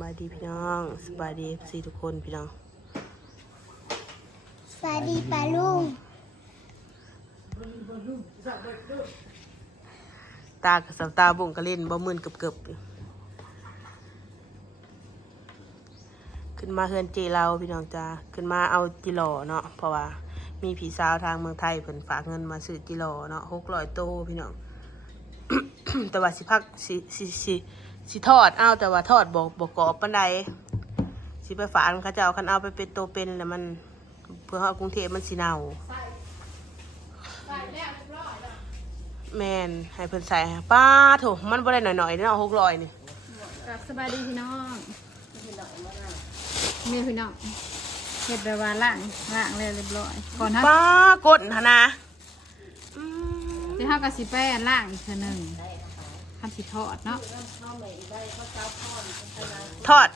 บายดีพี่น้องสบายดีสี่ทุกคนพี่น้องสวัสดีปาลุงตากับสาวตาบุ่งก็เล่นบ่มืนเกือบๆอยู่ขึ้นมาเฮือนเจเราพี่น้องจ้าขึ้นมาเอาจิโลเนาะเพราะว่ามีผีสาวทางเมืองไทยเพิ่นฝากเงินมาซื้อจิโลเนาะหกร้อยโตพี่น้องแต่ว่าสิพักสิสิสิ สิทอดเอาแต่ว่าทอดบอกบอกกรอบปันใดสิไปฝานเขาเจ้าคันเอาไปเป็นโตเป็นแล้วมันเพื่อเอากรุงเทพมันสิเน่าแมนให้เพิ่นใส่ป้าโถมันบ่ได้หน่อยๆเนาะหกร้อยนี่กับสบายดีพี่น้องมีพี่น้องเห็ดแบบว่าล่างล่างเลยเรียบร้อยก่อนนะป้ากดหนนะอืมที่ห้ากระสิแป้ล่างอีกเทื่อหนึ่ง ทำสิทอดเนาะทอด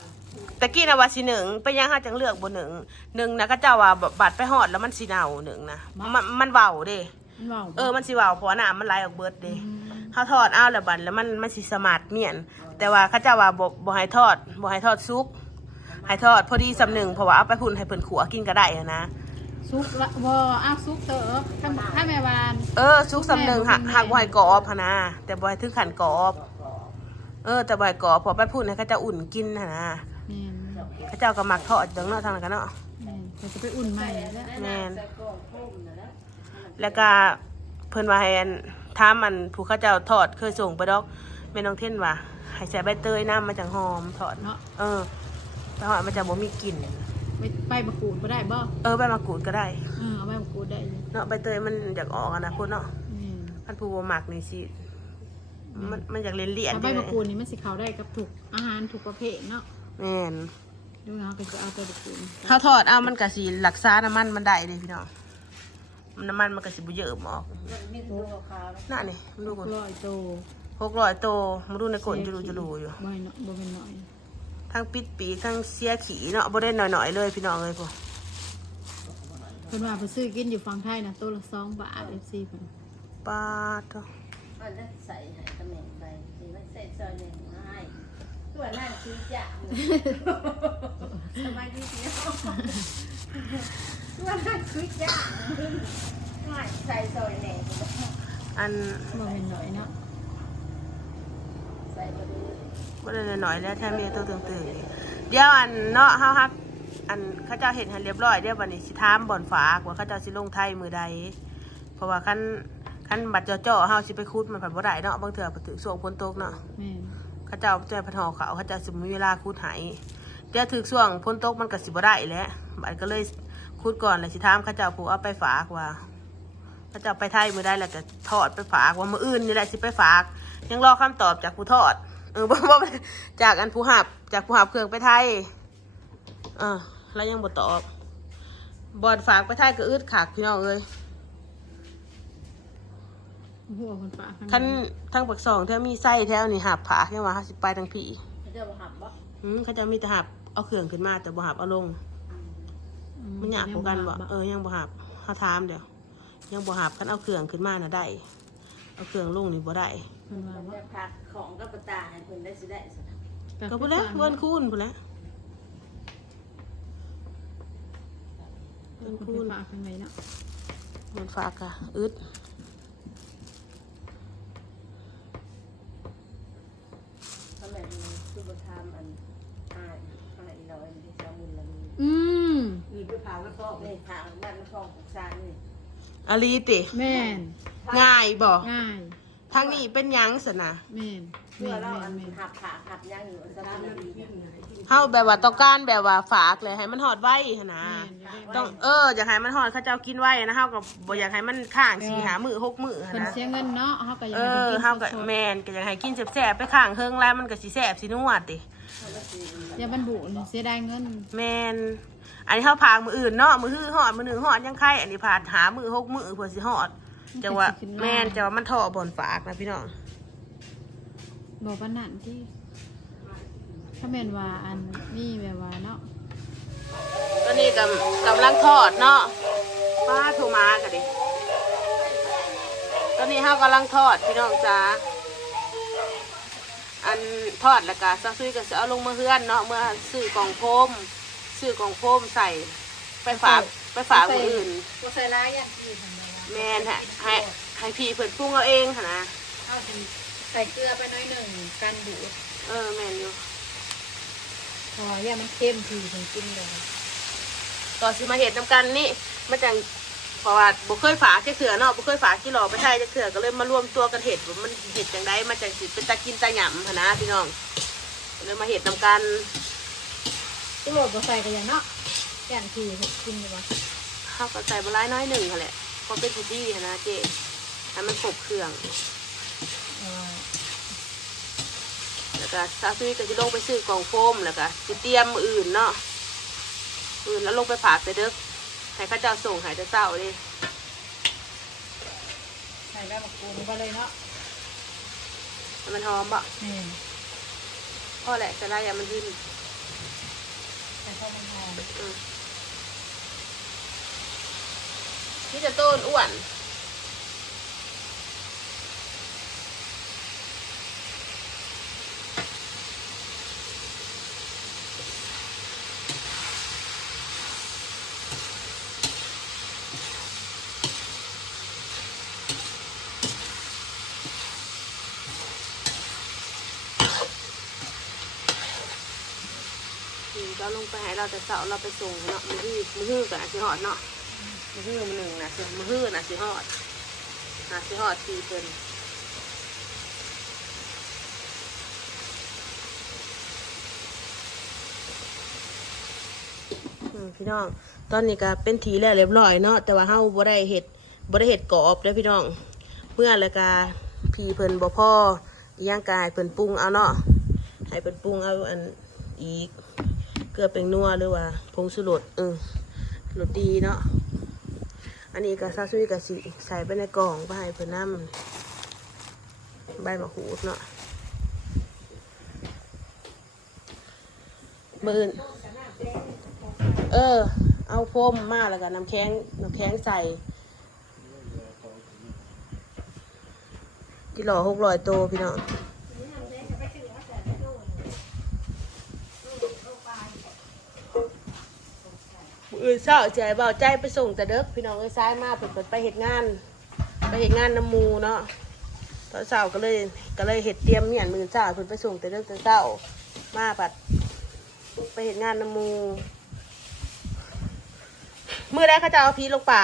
ตะกี้นะว่าสิหนึ่งไปยังหาจังเลือกบ่หนึ่งหนึ่งนะก็เจ้าว่าบัดไปหอดแล้วมันสิเน่าหนึ่งนะมันมันเบาเด้มันเบาเออมันสิเบาเพราะว่าน้ำมันไหลออกเบิดเด้เขาทอดเอาแล้วบัดแล้วมันมันสิสมาดเมียน แต่ว่าเขาเจ้าว่าบ่บ่ให้ทอดบ่ให้ทอดซุกให้ทอดพอดีสำหนึ่งเพราะว่าเอาไปพุ่นให้เพิ่นขัวกินก็ได้อะนะ ซุกละบออ้าวซุกเต๋อถ้าถ้าแม่วานเออซุกสำหนึ่งหักหักบ่ให้กรอบหั้นนะแต่บ่ให้ถึงขั้นกรอบเออ แต่บ่ให้กรอบเพอไปพุ่นให้เขาเจ้าอุ่นกินหั้นนะแม่นเขาเจ้าก็มักทอดจังเนาะทางนั้นกันเนาะแม่นเดี๋ยวจะไปอุ่นใหม่แล้วแม่นแล้วก็เพิ่นว่าให้อันถามมันผู้เขาเจ้าทอดเคยส่งไปดอกแม่น้องเท่นว่าให้ใส่ใบเตยน้ำมาจังหอมทอดเนาะเออไปหอดมันจะบ่มีกลิ่น ไปไปมะกรูดก็ได้บ่เออใบมะกรูดก็ได้เออเอาใบมะกรูดได้อยู่เนาะใบเตยมันอยากออกอะนะพุ่นเนาะแม่นพันผู้บ่มักนี่สิมันมันอยากเลียนเลียนแต่ใบมะกรูดนี่มันสิเข้าได้กับถูกอาหารถูกประเภทเนาะแม่นดูนะก็จะเอาใบมะกรูดถ้าทอดเอามันก็สิรักษาน้ำมันมันได้เลยพี่น้องน้ำมันมันก็สิบ่เยอะออกน่ะนี่มันดูก่อนร้อยโตหกร้อยโตมาดูในกลนจะดูจะดูอยู่บ่อยเนาะบ่เป็นน้อย ทั้งปิดปีกทั้งเสียขี่เนาะบ่ได้หน่อยๆเลยพี่น้องเลยพวกเพิ่นว่าไปซื้อกินอยู่ฝั่งไทยนะตัวละ2บาท FC เพิ่นปาดเถอะมันจะใส่ให้ตำแหน่งไปที่มันใส่ซอยหนึ่งมาให้ตัวนั่นคือจ่าสบายดีเดียวตัวนั่นคือจ่าไม่ใส่ซอยแหน่งอันบ่เป็นน้อยเนาะใส่ไปดู บ่ได้หน่อยๆแล้วแท้มีตัวตื่นๆเดี๋ยวอันเนาะเฮาฮักอันเขาเจ้าเห็นให้เรียบร้อยเดี๋ยวบัดนี้สิถามบ่อนฝากว่าเขาเจ้าสิลงไทยมือใดเพราะว่าคันคันบัตรเจ่อๆเฮาสิไปคุดมันผัดบ่ได้เนาะบางเทื่อไปถึงช่วงฝนตกเนาะแม่นเขาเจ้าใจพันหอเขาเขาเจ้าสิมีเวลาคุดใหายเดี๋ยวถึงช่วงฝนตกมันก็สิบ่ได้แหล้วบัดก็เลยคุดก่อนเลยสิถามเขาเจ้าผู้เอาไปฝากว่าเขาเจ้าไปไทยมือได้แล้วก็ทอดไปฝากว่ามืออื่นนี่แหละสิไปฝาก ยังรอคำตอบจากผู้ทอด เออบ่บ่บ่จากอันผู้หับจากผู้หับเครื่องไปไทยเออแล้วยังบ่ตอบบอดฝากไปไทยก็อึดขากพี่น้องเอ้ยหัวคนฝากท่านทั้งปักสองแถวมีไส้แถวนี่หับผากยังว่าเขาสิไปทางผีเขาจะมาหับบ่อืมเขาจะมีแต่หับเอาเครื่องขึ้นมาแต่บ่หับเอาลง มันยากกว่ากันบ่เออยังบ่หับเขาถามเดี๋ยวยังบ่หับคันเอาเครื่องขึ้นมาน่ะได้ เอาเครื่องลงนี่บ่ได้เพิ่นว่ามันบ่จะผักของกับปตาให้เพิ่นได้สิได้สิก็บ่แล้วเวินคูนพุ่นแหล้วเพิ่นคนฝากทางไหนเนาะมันฝากอะอึดตำแหน่งคือบ่ทำอันอ่านอ่านอีเราอันที่สามุนละมีอืมนี่คือผักมันฟอกนี่ผักบ้านมันฟอกปลูกซานนี่อาลีติ แม่น ง่ายบ่ง่ายทางนี้เป็นหยังสนะแม่นเพื่แม่อนเราอันแม่นหับผักหับย่างอยู่สามุนละมีเฮาแบบว่าต้องการแบบว่าฝากเลยให้มันฮอดไว้หั่นนะแม่นต้องเอออยากให้มันฮอดเขาเจ้ากินไว้นะเฮาก็บ่อยากให้มันข้างสี่หามื้อหกมื้อหั่นเพิ่นนะเสียเงินเนาะเฮาก็อยากเอให้อเพิ่นกินเฮาก็สดแม่นก็อยากให้กินแซ่บๆไปข้างเฮิงแล้วมันก็สิแซ่บสินัวติๆอย่าบรรบุนี่เสียดายเงินแม่นอันนี้เฮาพางมื้ออื่นเนาะมื้อฮื้อฮอดมื้อหนึงฮอดยังไข่อันนี้พาดหามื้อหกมื้อเพื่อสิฮอด จังว่าแม่นจังว่ามันท่อบ่อนฝากนะพี่น้องบอกปานนั้นที่ถ้าแม่นว่าอันนี่แบบว่าเนาะตอนนี้กำกำลังทอดเนาะป้าโทรมากันดิตอนนี้เฮากำลังทอดพี่น้องจ้าออันทอดแล้วก็ซาซุยก็จะเอาลงมาเฮือนเนาะเมื่อซื้อกล่องโฟมซื้อกล่องโฟมใส่ไปฝากไปฝากคนอื่นบ่ใส่ร้ายอย่างที่ทำไมล่ะ แม่นฮะให้ให้พี่เพิ่นปรุงเอาเองหั่นนะเอาสิใส่เกลือไปหน้อยหนึ่งกันดูดเออแม่นอยู่พออย่ามันเข้มทีถึงกินเลยต่อสิมาเฮ็ดนํกันนี่มันจังเพราะว่าบ่เคยฝากจักเทื่อเนาะบ่เคยฝากกี่หลอไปใช้จักเทื่อก็เลยมารวมตัวกันเฮ็ดว่ามันเฮ็ดจังไดมันจังสิเป็นตากินตาหยำหั่นนะพี่น้องเลยมาเฮ็ดนํกันที่โหลดก็ใส่กันอย่างเนาะอย่างทีกินอยู่วะข้าวก็ใส่บะร้ายน้อยหนึ่งค่ะแหละ เพราะเป็นพิธีค่ะนะเจ๊ให้มันครบเครื่องเออแล้วก็ซาซุยก็จะลงไปซื้อกล่องโฟมแล้วก็จะเตรียมมืออื่นเนาะมืออื่นแล้วลงไปฝากแต่เด้อให้เข้าเจ้าส่งให้แต่เจ้าเลยใส่แบบมะกรูดลงไปเลยเนาะให้มันหอมบ่นี่พ่อแหละจะได้อย่ามันดิ้น ใส่ข้าวมันหอม อืม นี่จะต้นอ้วนอืมก็ลงไปให้เราแต่เสาเราไปส่งเนาะมือฮื้อมือฮื้อกับอาสิหอดเนาะ มือฮื้อมันหนึ่งนะสิมือฮื้อนะสิหอดนะสิหอดทีเพิ่นพี่น้อง ตอนนี้ก็เป็นทีแล้วเรียบร้อยเนาะ แต่ว่าเฮาบ่ได้เห็ดบ่ได้เห็ดกรอบเด้อพี่น้อง เมื่อแล้วก็พี่เพิ่นบ่พออีหย่างกายเพิ่นปรุงเอาเนาะ ให้เพิ่นปรุงเอาอันอีก เกลือเป็นนัวหรือว่าผงชูรสเออรสดีเนาะ นนี้ก็ซาซุยกับสิใส่ไปในกล่องไปให้เพื่อนน้ำใบมะกรูดเนาะเบิร์นเออ เอาโฟมมาแล้วก็น้ำแข็งน้ำแข็งใส่กิโลหกร้อยโตวพี่น้อง อื่นเศร้าใจเบาใจไปส่งแต่เด็กพี่น้องเอ้ยซ้ายมาเปิดเปิดไปเหตุงาน ไปเหตุงานน้ำมูเนาะตอนเช้าก็เลยก็เลยเหตุเตรียมเมียนมือเช้าเพิ่นไปส่งแต่เด็กแต่เช้ามาปัดไปเหตุงานน้ำมูเมื่อแรกเขาจะเอาพีลงป่า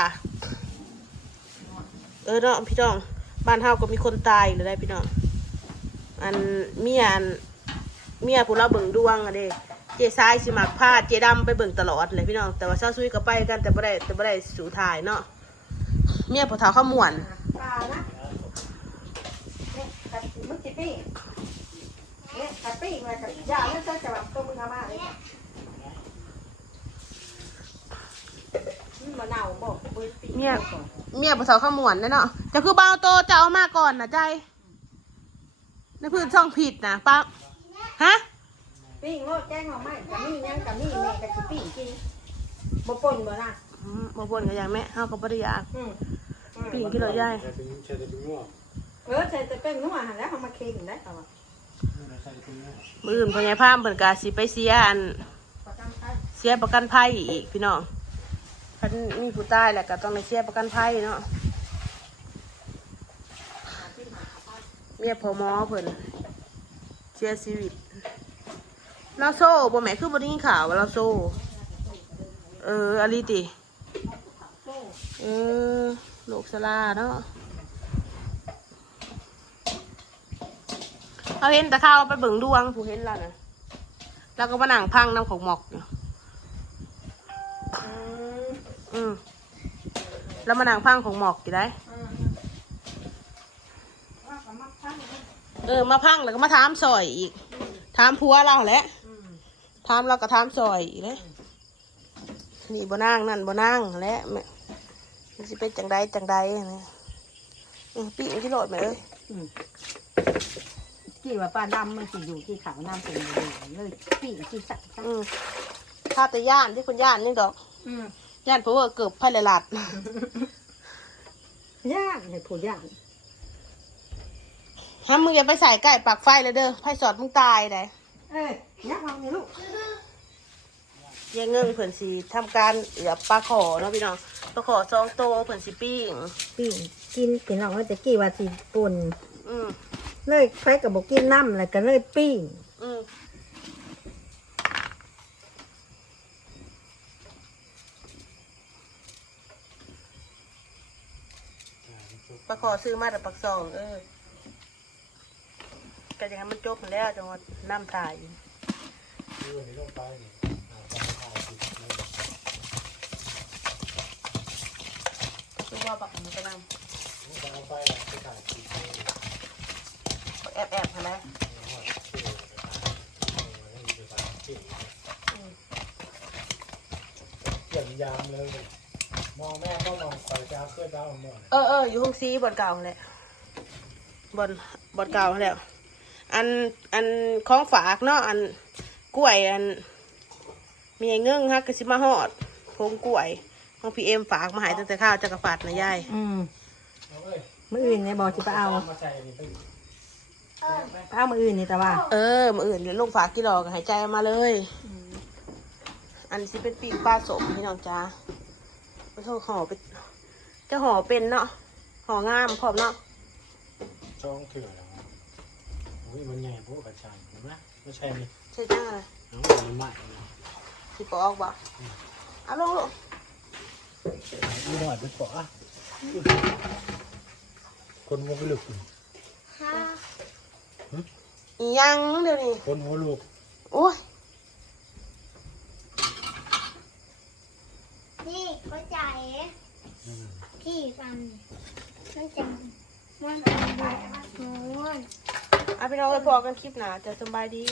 เออเนาะพี่น้องบ้านเฮาก็มีคนตายอยู่ได้พี่น้องอันเมียอันเมียผู้เราเบิ่งดวงอะเด้ เจซ้ายสิมักพาดเจดำไปเบิ่งตลอดเลยพี่น้อง แต่ว่าเช้าซุยก็ไปกันแต่บ่ได้แต่บ่ได้สู่ถ่ายเนาะเมียผู้เฒ่าข้าม่วนปลานะเนี่ยกัดมึงจิปี้เนี่ยกัดปี้มากับยาแล้วจะจะแบบตัวมึงทำมาเลยมะนาวบอกเบอร์ปีเมียเมียผู้เฒ่าข้าม่วนเนาะจะคือเบาโตจะเอามาก่อนนะใจในพื้นช่องผิดนะป้าฮะ ปิ้งโลดแจ้งเอาไหมกับมี่ยังกับมี่แม่กับจิปี้กินบ่ปนบ่นะอืมบ่บ่นกันอย่างแม่เฮาก็บ่ได้อยากอืมปิ้งกินเหรอยายใส่เป็นใส่เป็นงวกเออใส่แต่เป็นนัวหันแล้วเอามาเค็งได้เอาอะใส่เป็นงวกมื้ออื่นพ่อใหญ่พามเพิ่นก็สิไปเสียอันประจำไทยเสียประกันภัยอีกพี่น้องคันมีผู้ตายแหละก็ต้องได้เสียประกันภัยเนาะเมียพอหมอเพิ่นเสียชีวิต เราโซ่บ่แม่คือบ่ได้ยินข่าวว่าเราโซ่ เอออลิติเออโลกสลาเนาะเราเห็นแต่ข้าวไปเบิ่งดวงผู้เห็นแล้วนะแล้วก็มาหนังพังน้ำของหมอกอยู่อืมอืมแล้วมาหนังพังของหมอกอยู่ได้อืมว่ากับมักพันเออ มาพังแล้วก็มาถามซอยอีก ถามผัวเราแหละ ถามเราก็ถามซอยอีกเลยนี่บ่นั่งนั่นบ่นั่งแหละแม่มันสิเป็นจังใดจังใดนะอืมปีนที่โหลดไหมเอ้ยที่ว่าปลาดำมันสิอยู่ที่ขาวน้ำเป็นเลยเลยปีกที่สักสักอืมถ้าแต่ย่านที่คุณย่านนี่ดอก อืมย่านเพราะว่าเกือบไพ่ละลัดย่างเลยผู้ย่างห้ามมึงอย่าไปใส่ใกล้ปากไฟเลยเด้อไฟสอดมึงตายได้ เอ้ยยักเอานี่ลูกยายเงิงเพิ่นสิทำการเอือบปลาขอเนาะพี่น้องปลาขอสองโตวเพิ่นสิปิ้งปิ้งกินพี่น้องว่าจะกี่ว่าสิปุ่นอืมเลยไฟกับบอกกินน้ำแล้วก็เลยปิ้งอืมปลาขอซื้อมาแต่ปักซองเออ ก็จะให้มันจบหมดแล้วจังหวัดน้ำตายอยู่ดูอันนี้ลงไปนี่อ่าตามข่าวสิแล้วคือว่าปักมันก็นตามไปแล้วไปถ่ายคลิปเลยำแอบแอบๆอะไรเอาหอยเชื่อไปถ่ายเออแล้วมีไปถ่ายคลิปเกี่ยมยามเลย มองแม่ก็มองคอยจ้าเพื่อเจ้าหมดเออเอออยู่ห้องซีบอนเก่าแหละบอนบอนเก่าแล้ว อันอันของฝากเนาะอันกล้วยอันมีไอ้เงื่งฮักกสิมาฮอดพงกล้วยของพีเอ็มฝากมาใหายตั้งแต่ข้าวจักรพรรดินะยายอืมเอาเว้ยมื้ออื่นเนี่ยบอกจะไปเอามาใส่นี่ไปไปเอามื้ออื่นนี่แต่ว่า เออมืออื่นเดี๋ยวลงฝากกี่ดอกหายใจเอามาเลย อันสิเป็นปีกปลาสมพี่น้องจ้าไปโทษห่อเป็นจะห่อเป็นเนาะห่องามพร้อมเนาะช่องเถื่อนแล้ว อุ้ยมันใหญ่พวกกระชันเห็นไหมไม่ใช่นี่ใช่จ้าอะไรเอามันใหม่นะสิปอกบ่เอาลงลงนี่หน่อยไปเกาะอะคนหัวลุกอีหยังเดี๋ยวนี้คนหัวลูกโอ้ยนี่เข้าใจอืมพี่กันไม่จำมันอะไรม้วนเอาไปน้องไปพอกันคลิปหนาจะสบายดี